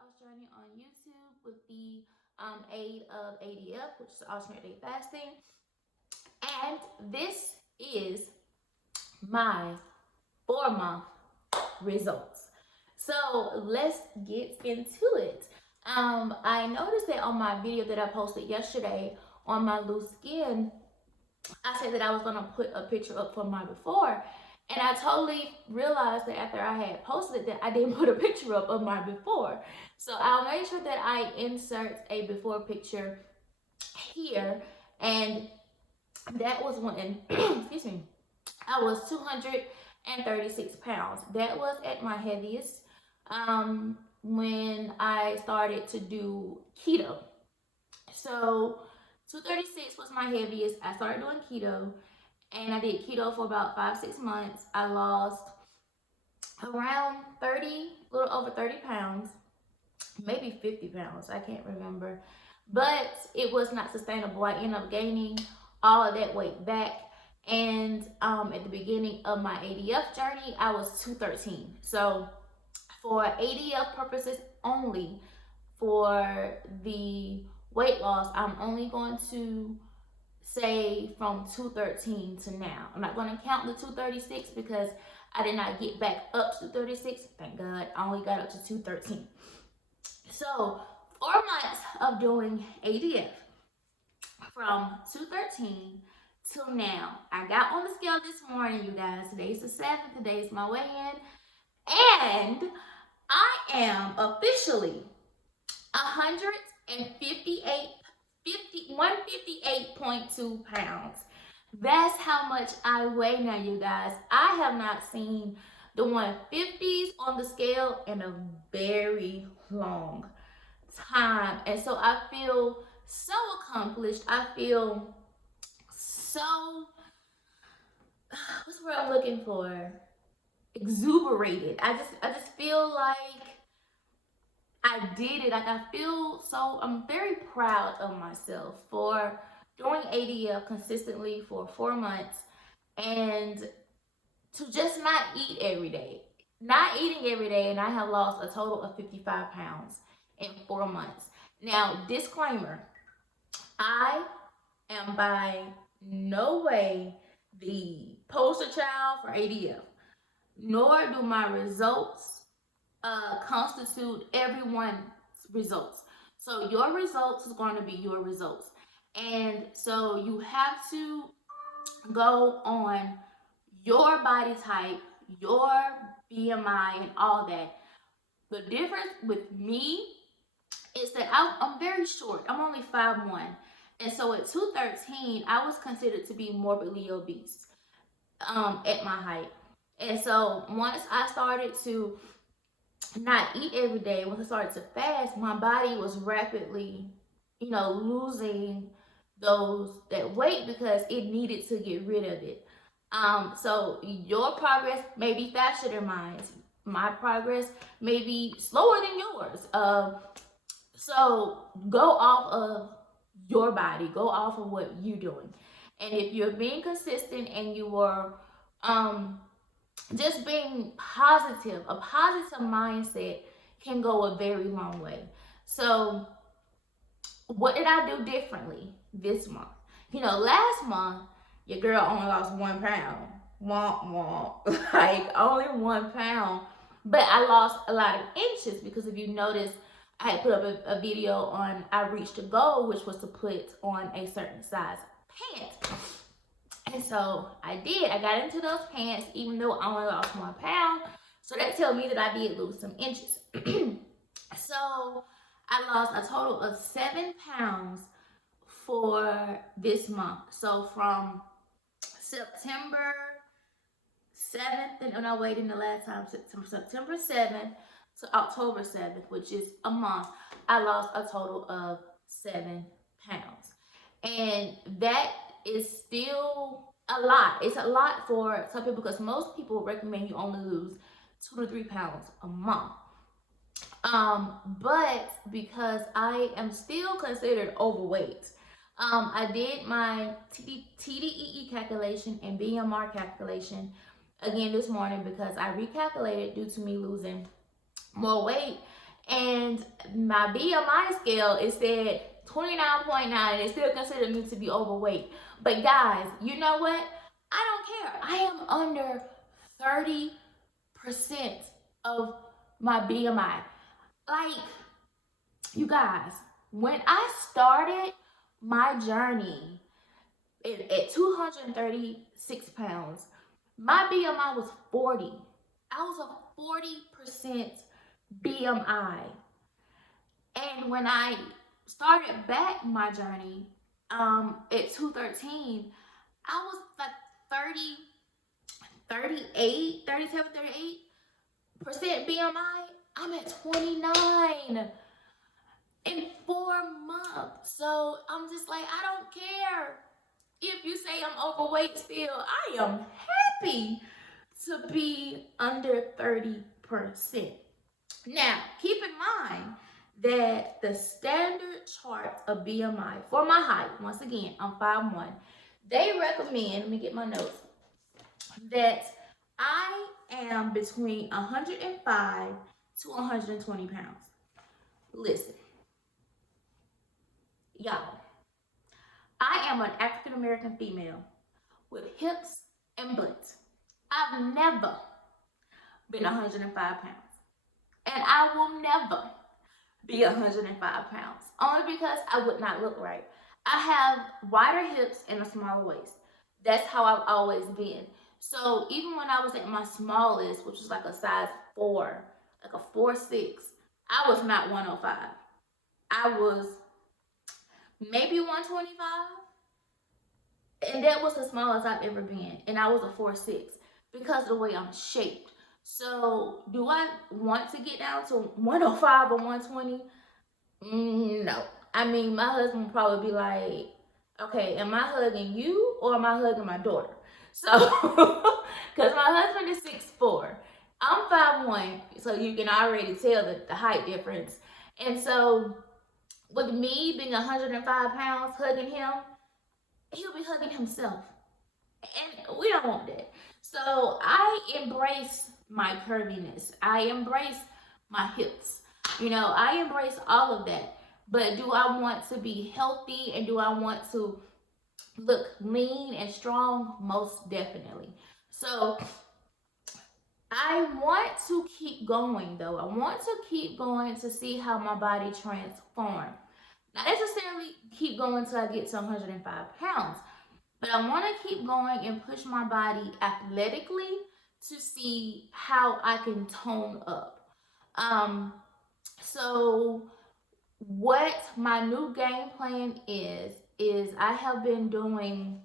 loss journey on YouTube with the aid of ADF, which is alternate day fasting. And this is my 4-month results. So let's get into it. I noticed that on my video that I posted yesterday on my loose skin, I said that I was gonna put a picture up for my before, and I totally realized that after I had posted it that I didn't put a picture up of my before. So I'll make sure that I insert a before picture here, and that was when excuse me, I was 236 pounds. That was at my heaviest when I started to do keto. So 236 was my heaviest. I started doing keto, and I did keto for about 5-6 months. I lost around 30, a little over 30 pounds, maybe 50 pounds, I can't remember, but it was not sustainable. I ended up gaining all of that weight back, and at the beginning of my ADF journey I was 213. So for ADF purposes only, for the weight loss, I'm only going to say from 213 to now. I'm not going to count the 236 because I did not get back up to 236. Thank God, I only got up to 213. So 4 months of doing ADF, from 213 till now. I got on the scale this morning, you guys. Today's the 7th. Today's my weigh-in, and I am officially 158.2 pounds. That's how much I weigh now, you guys. I have not seen the 150s on the scale in a very long time, and so I feel so accomplished. I feel so, what's the word I'm looking for? Exuberated. I just feel like I did it. Like, I feel so, I'm very proud of myself for doing ADF consistently for 4 months, and to just not eat every day. Not eating every day, and I have lost a total of 55 pounds in 4 months. Now, disclaimer, I am by no way the poster child for ADF, nor do my results constitute everyone's results. So your results is going to be your results. And so you have to go on your body type, your BMI, and all that. The difference with me is that I'm very short. I'm only 5'1". And so at 213, I was considered to be morbidly obese at my height. And so once I started to not eat every day, once I started to fast, my body was rapidly, losing that weight because it needed to get rid of it. So your progress may be faster than mine. My progress may be slower than yours. So go off of your body, go off of what you're doing. And if you're being consistent and you are just being positive, a positive mindset can go a very long way. So what did I do differently this month? Last month, your girl only lost 1 pound. Womp womp. Like, only 1 pound. But I lost a lot of inches because if you notice, I had put up a video on I reached a goal, which was to put on a certain size pant. And so I did. I got into those pants even though I only lost 1 pound. So that tells me that I did lose some inches. So I lost a total of 7 pounds for this month. So from September 7th, and I weighed in the last time, September 7th to October 7th, which is a month, I lost a total of 7 pounds. And that is still a lot. It's a lot for some people because most people recommend you only lose 2 to 3 pounds a month. But because I am still considered overweight, I did my TDEE calculation and BMR calculation again this morning because I recalculated due to me losing more weight, And my BMI scale, it said 29.9, and it still considered me to be overweight. But guys, you know what? I don't care. I am under 30% of my BMI. Like, you guys, when I started my journey at 236 pounds, my BMI was 40. I was a 40% BMI. And when I started back my journey at 213, I was like 30, 38, 37, 38% BMI. I'm at 29 in 4 months. So I'm just like, I don't care if you say I'm overweight still. I am happy to be under 30%. Now, keep in mind that the standard chart of BMI for my height, once again, I'm 5'1", they recommend, let me get my notes, that I am between 105 to 120 pounds. Listen, y'all, I am an African American female with hips and butt. I've never been 105 pounds. And I will never be 105 pounds. Only because I would not look right. I have wider hips and a smaller waist. That's how I've always been. So even when I was at my smallest, which was like a size 4, like a 4'6", I was not 105. I was maybe 125. And that was the smallest I've ever been. And I was a 4'6", because of the way I'm shaped. So do I want to get down to 105 or 120? No. I mean, my husband would probably be like, okay, am I hugging you or am I hugging my daughter? So, because my husband is 6'4". I'm 5'1", so you can already tell the height difference. And so, with me being 105 pounds hugging him, he'll be hugging himself. And we don't want that. So I embrace my curviness. I embrace my hips. I embrace all of that. But do I want to be healthy and do I want to look lean and strong? Most definitely. So I want to keep going though. I want to keep going to see how my body transforms. Not necessarily keep going until I get to 105 pounds. But I want to keep going and push my body athletically to see how I can tone up. So what my new game plan is I have been doing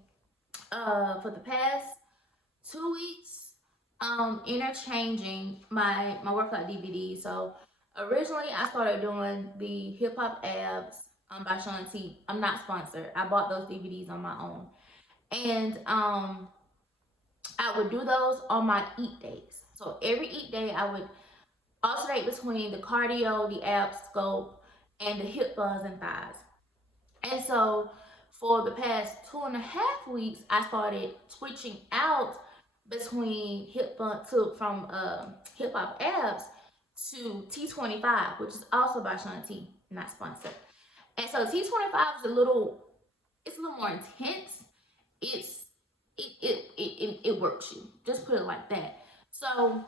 for the past 2 weeks, interchanging my workout DVDs. So originally I started doing the Hip Hop Abs by Shaun T. I'm not sponsored. I bought those DVDs on my own. And I would do those on my eat days. So every eat day, I would alternate between the cardio, the ab scope, and the hip buzz and thighs. And so for the past 2.5 weeks, I started switching out between hip hop abs to T25, which is also by Shaun T, not sponsored. And so T25 is a little more intense. It works you. Just put it like that. So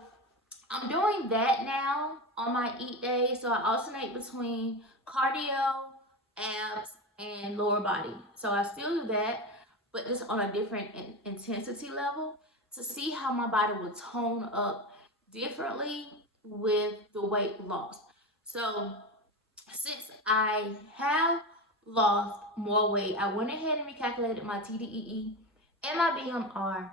I'm doing that now on my eat day. So I alternate between cardio, abs, and lower body. So I still do that, but just on a different intensity level to see how my body will tone up differently with the weight loss. So since I have lost more weight, I went ahead and recalculated my TDEE and my BMR,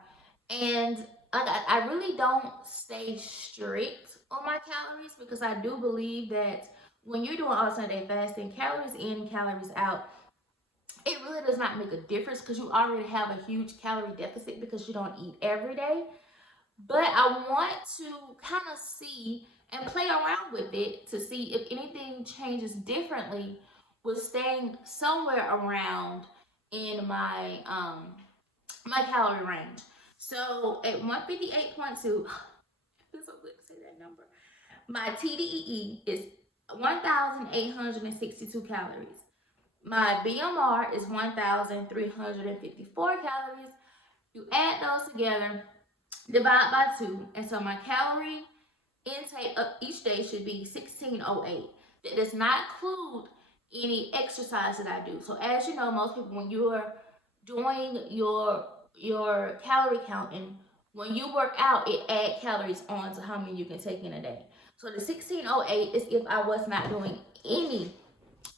and I really don't stay strict on my calories because I do believe that when you're doing alternate day fasting, calories in, calories out, it really does not make a difference because you already have a huge calorie deficit because you don't eat every day. But I want to kind of see and play around with it to see if anything changes differently with staying somewhere around in my my calorie range. So at 158.2, feels so good to say that number. My TDEE is 1,862 calories. My BMR is 1,354 calories. You add those together, divide by 2, and so my calorie intake of each day should be 1608. That does not include any exercise that I do. So as you know, most people, when you are doing your calorie counting, when you work out, it adds calories on to how many you can take in a day. So the 1608 is if I was not doing any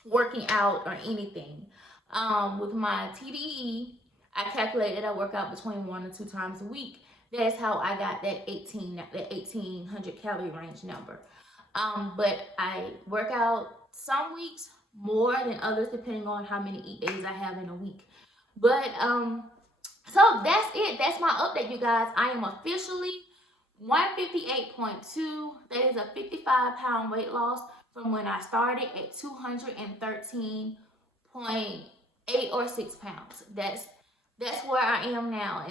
working out or anything. With my TDE, I calculated I work out between 1 to 2 times a week. That's how I got that 1800 calorie range number. But I work out some weeks more than others depending on how many eat days I have in a week. But so that's it. That's my update, you guys. I am officially 158.2. That is a 55-pound weight loss from when I started at 213.8 or 6 pounds. That's where I am now.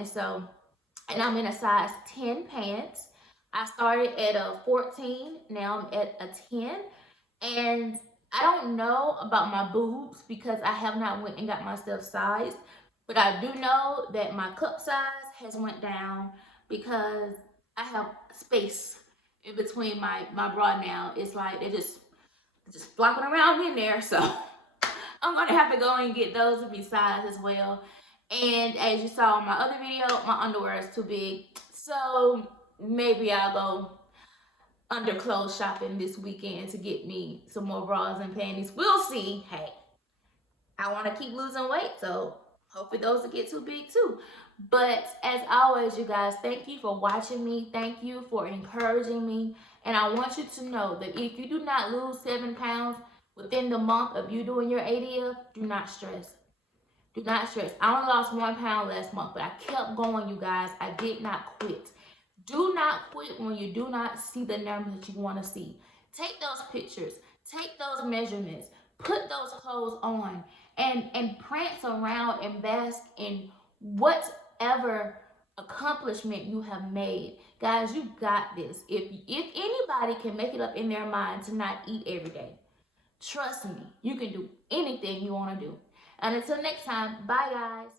And I'm in a size 10 pants. I started at a 14, now I'm at a 10. And I don't know about my boobs because I have not went and got myself sized, but I do know that my cup size has went down because I have space in between my bra now. It's like they're just flopping around in there, so I'm gonna have to go and get those to be sized as well. And as you saw in my other video, my underwear is too big, so maybe I'll go underclothes shopping this weekend to get me some more bras and panties. We'll see. Hey, I want to keep losing weight, so hopefully those will get too big too. But as always, you guys, thank you for watching me. Thank you for encouraging me. And I want you to know that if you do not lose 7 pounds within the month of you doing your ADF, do not stress. Do not stress. I only lost 1 pound last month, but I kept going, you guys. I did not quit. Do not quit when you do not see the numbers that you want to see. Take those pictures. Take those measurements. Put those clothes on and prance around and bask in whatever accomplishment you have made. Guys, you got this. If anybody can make it up in their mind to not eat every day, trust me, you can do anything you want to do. And until next time, bye guys.